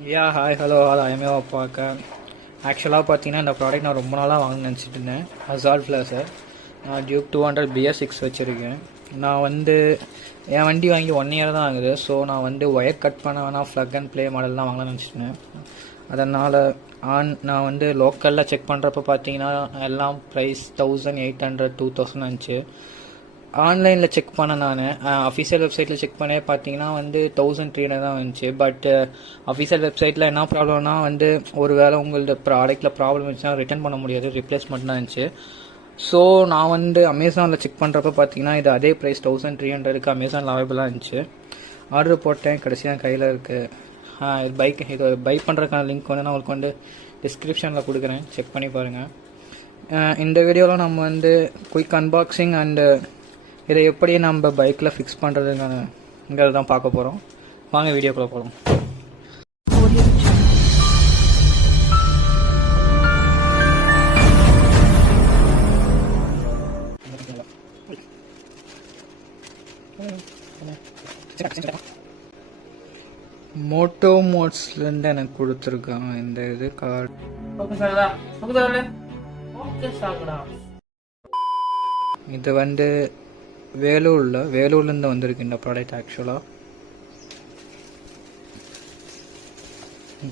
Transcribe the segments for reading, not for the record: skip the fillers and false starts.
Yeah hi hello all IMA பார்க்க ஆக்சுவலாக பார்த்தீங்கன்னா இந்த ப்ராடக்ட் நான் ரொம்ப நாளாக வாங்கணும்னு நினச்சிட்டு இருந்தேன். Hazard flasher. நான் டியூக் 200 BS6 வச்சுருக்கேன். நான் என் வண்டி வாங்கி 1 இயர் தான் ஆகுது. ஸோ நான் ஒயர் கட் பண்ண வேணாம், ஃப்ளக் அண்ட் ப்ளே மாடல்லாம் வாங்கலாம்னு நினச்சிட்டேன். அதனால் நான் லோக்கலில் செக் பண்ணுறப்ப பார்த்தீங்கன்னா எல்லாம் ப்ரைஸ் 1800 2000 இருந்துச்சு. ஆன்லைனில் செக் பண்ண நான் அஃபிஷியல் வெப்சைட்டில் செக் பண்ணே பார்த்தீங்கன்னா 1300 தான் வந்துச்சு. பட் அஃபிஷியல் வெப்சைட்டில் என்ன ப்ராப்ளம்னா ஒரு வேளை உங்களோட ப்ராடக்ட்டில் ப்ராப்ளம் இருந்துச்சுன்னா ரிட்டர்ன் பண்ண முடியாது, ரிப்ளேஸ்மெண்ட் தான் இருந்துச்சு. ஸோ நான் அமேசானில் செக் பண்ணுறப்ப பார்த்தீங்கன்னா இது அதே ப்ரைஸ் 1300க்கு அமேசானில் அவைலபிளாக இருந்துச்சு. ஆர்டர் போட்டேன், கடைசியாக கையில் இருக்குது. இது பை பண்ணுறதுக்கான லிங்க் நான் உங்களுக்கு டிஸ்கிரிப்ஷனில் கொடுக்குறேன், செக் பண்ணி பாருங்கள். இந்த வீடியோவில் நம்ம குயிக் அன்பாக்சிங் அண்டு இதை எப்படி நம்ம பைக்கில் ஃபிக்ஸ் பண்ணுறதுங்கிறது தான் பார்க்க போகிறோம். வாங்க வீடியோக்குள்ளே போகலாம். மோட்டோ மோட்ஸ்லேருந்து எனக்கு கொடுத்துருக்காங்க இந்த இது கார்டு. இது வேலூர்லேருந்து வந்திருக்கு இந்த ப்ராடக்ட். ஆக்சுவலாக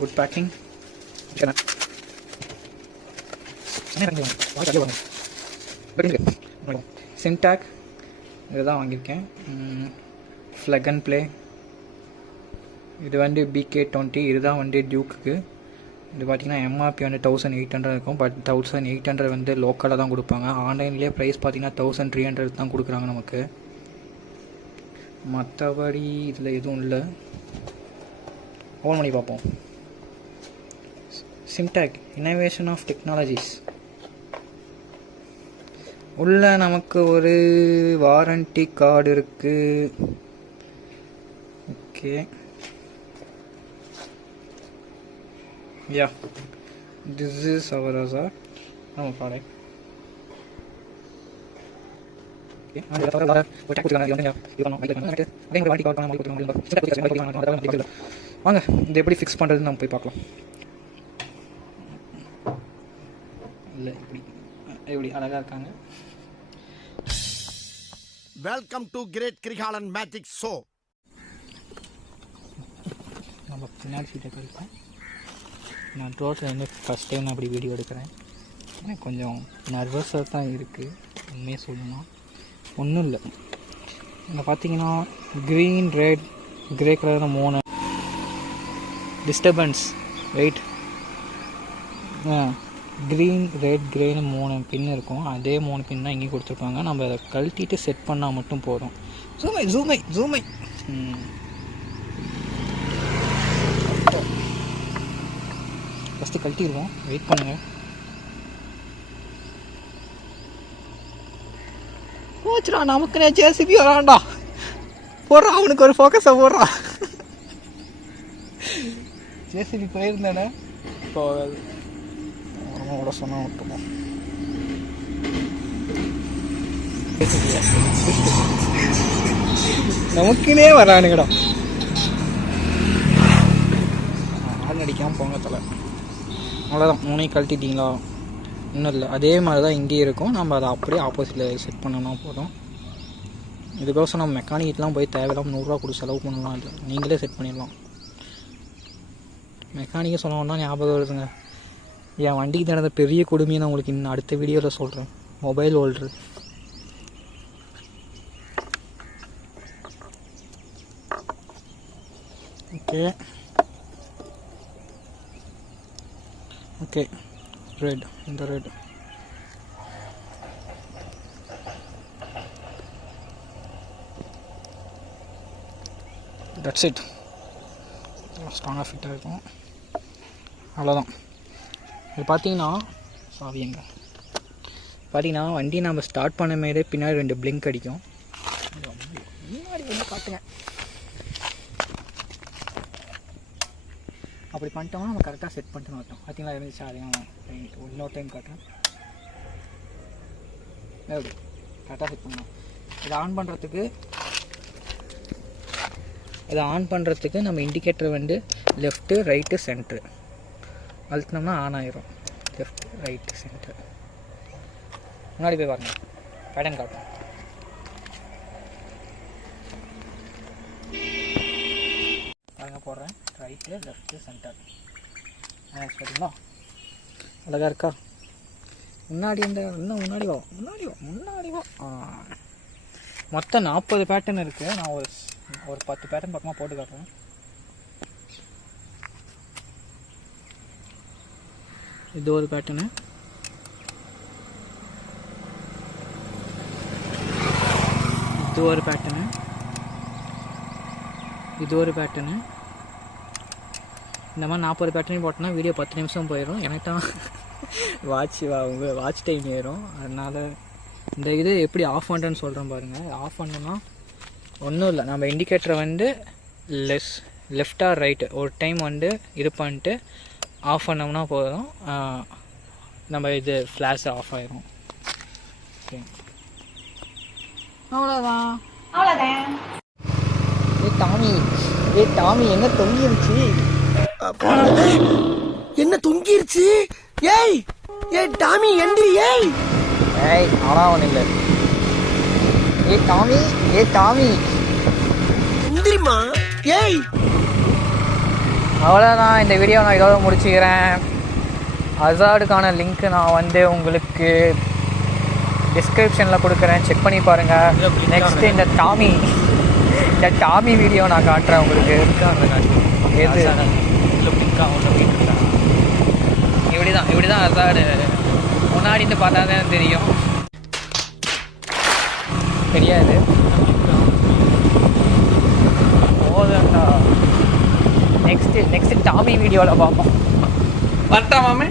குட் பேக்கிங். சிம்டாக் இதுதான் வாங்கியிருக்கேன். ஃப்ளக் அண்ட் ப்ளே இது BK20. இதுதான் டியூக்கு. இது பார்த்தீங்கன்னா எம்ஆர்பி 1800 இருக்கும். பட் 1800 லோக்கலாக தான் கொடுப்பாங்க. ஆன்லைன்லேயே ப்ரைஸ் பார்த்தீங்கன்னா 1300 தான் கொடுக்குறாங்க நமக்கு. மற்றபடி இதில் எதுவும் இல்லை. ஓன் பண்ணி பார்ப்போம். சிம்டாக் இன்னோவேஷன் ஆஃப் டெக்னாலஜிஸ். உள்ள நமக்கு ஒரு வாரண்டி கார்டு இருக்குது. Okay, yeah, this is our Hazard product. Okay, வாங்க இது எப்படி ஃபிக்ஸ் பண்ணுறதுன்னு நம்ம போய் பார்க்கலாம். இல்லை இப்படி அழகாக இருக்காங்க. Welcome to great Kirikalan magic show. நம்ம பின்னாடி சீட்டை கழிப்பேன். நான் ரோட்டில் ஃபஸ்ட் டைம் நான் அப்படி வீடியோ எடுக்கிறேன். எனக்கு கொஞ்சம் நர்வஸாக தான் இருக்குது, உண்மையே சொல்லணும். ஒன்றும் இல்லை, இங்கே பார்த்தீங்கன்னா green red grey colour 3 disturbance weight green red கிரேன்னு 3 பின் இருக்கும். அதே 3 பின் தான் இங்கேயும் கொடுத்துருப்பாங்க. நம்ம அதை கழட்டிட்டு செட் பண்ணால் மட்டும் போதும். ஜூமை ஃபஸ்ட்டு கழட்டிடுவோம், வெயிட் பண்ணுங்கள். போச்சுடா, நமக்கு ஜேசிபி வரான்டா. போடுறான், அவனுக்கு ஒரு ஃபோக்கஸை போடுறான். ஜேசிபி போயிருந்தானே போகாது. அவனோட சொன்னால் விட்டுப்போம். நமக்குனே வரானுங்கடா. ஆள் அடிக்காமல் போங்க தலை. அவ்வளோதான், 3 கழட்டிட்டிங்களா? இன்னும் இல்லை, அதே மாதிரி தான் இங்கேயும் இருக்கும். நம்ம அதை அப்படியே ஆப்போசிட்டில் செட் பண்ணோம்னா போதும். இதுக்கோசம் நம்ம மெக்கானிக்கெலாம் போய் தேவையில்லாமல் 100 ரூபா கொடுத்து செலவு பண்ணலாம். இல்லை, நீங்களே செட் பண்ணிடலாம். மெக்கானிக்கை சொல்லணும்னா ஞாபகம் வருதுங்க, என் வண்டிக்கு நடந்த பெரிய கொடுமையை நான் உங்களுக்கு இன்னும் அடுத்த வீடியோவில் சொல்கிறேன். Mobile holder. ஓகே ரெட், இந்த ரெட் தட்ஸ் இட். ஸ்ட்ராங்காக ஃபிட்டாக இருக்கும். அவ்வளோதான். இது பார்த்தீங்கன்னா வண்டி நம்ம ஸ்டார்ட் பண்ண மாரி பின்னாடி 2 பிளிங்க் அடிக்கும். முன்னாடி காட்டுங்க. அப்படி பண்ணிட்டோம்னா நம்ம கரெக்டாக செட் பண்ணிட்டு மாட்டோம். பார்த்தீங்களா இருந்துச்சு. அதையும் இன்னொரு டைம் காட்டுறேன். கரெக்டாக செட் பண்ணலாம். இதை ஆன் பண்ணுறதுக்கு இதை ஆன் பண்ணுறதுக்கு நம்ம இண்டிகேட்டர் வந்து லெஃப்ட்டு ரைட்டு சென்ட்ரு அழுத்தினோம்னா ஆன் ஆயிரும். Left right centre. முன்னாடி போய் பாருங்க, பேட்டர்ன் காட்டும். பாருங்க போடுறேன், ரைட்டு லெஃப்ட்டு சென்டர். சரிங்களா, அழகாக இருக்கா? முன்னாடி இன்னும் முன்னாடி வா, முன்னாடி வா, முன்னாடி வா. மொத்தம் 40 பேட்டர்ன் இருக்குது. நான் ஒரு 10 பேட்டர்ன் பக்கமாக போட்டு காட்டுறேன். இது ஒரு பேட்டர்னு, இது ஒரு பேட்டர்னு, இது ஒரு பேட்டர்னு. இந்த மாதிரி 40 பேட்டர்ன் போட்டோன்னா வீடியோ 10 நிமிஷம் போயிடும். எனக்கு தான் உங்கள் வாட்ச் டைம் ஏறும். அதனால் இந்த இது எப்படி ஆஃப் பண்ணுறேன்னு சொல்கிறேன் பாருங்கள். ஆஃப் பண்ணோன்னா ஒன்றும் இல்லை, நம்ம இண்டிகேட்டரை வந்து லெஃப்ட் ஆர் ரைட்டு ஒரு டைம் வந்து இது பண்ணிட்டு ஆஃப் பண்ணோம்னா போதும். நம்ம இது ஃப்ளாஷ் ஆஃப் ஆயிரும். ஓகே, அவ்வளோதான். ஏ டாமி என்ன தொங்கிருச்சு? என்ன தொங்கிருச்சு? ஏய் ஏய் டாமி எந்திரி. ஏய் ஆனால் ஒன்றும் இல்லை. ஏ டாமி எந்திரிமா. ஏய் அவ்வளோதான். இந்த வீடியோ நான் இதோட முடிச்சுக்கிறேன். ஹசார்டுக்கான லிங்க்கு நான் வந்து உங்களுக்கு டிஸ்கிரிப்ஷனில் கொடுக்குறேன், செக் பண்ணி பாருங்கள். நெக்ஸ்ட்டு இந்த டாமி வீடியோ நான் காட்டுறேன் உங்களுக்கு. எது இப்படி தான் ஹசார்டு முன்னாடிட்டு பார்த்தா தான் தெரியும், தெரியாது. நெக்ஸ்ட்டு டாமி வீடியோவில் பார்ப்போம். வரட்டா மாமே?